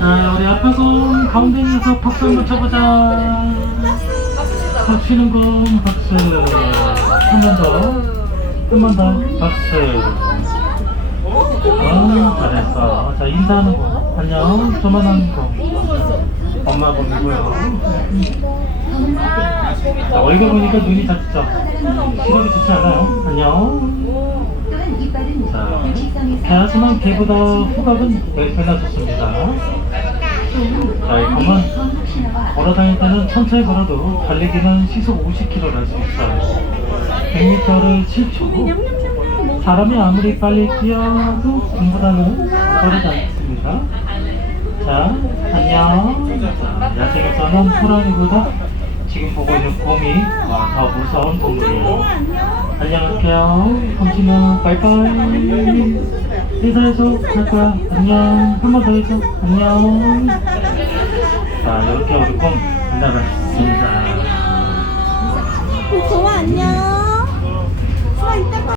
자, 우리 곰 가운데 있어서 박수 한번 쳐보자. 박 쉬는 곰 박수. 한 번 더. 한 번 더. 박수. 아, 잘했어. 자, 인사하는 거. 안녕. 저만 하는 거. 엄마 곰이고요. 자, 얼굴 보니까 눈이 다치죠? 시력이 좋지 않아요? 안녕. 자, 대각선에서 하지만 개보다 후각은 10배나 좋습니다. 신호와 걸어다닐 때는 천천히 걸어도 달리기는 시속 50km를 할 수 있어요. 100m를 7초. 사람이 아무리 빨리 뛰어도 공보다는 않습니다. 자, 안녕. 자, 야생에서는 호랑이보다 지금 보고 있는 곰이 아, 더 무서운 동물이에요. 안녕할게요. 곰씨는 바이바이. 인사해줘. 갈 거야. 안녕. 한 번 더 해줘. 안녕. 자, 이렇게 우리 곰 만나봤습니다. 고마 안녕.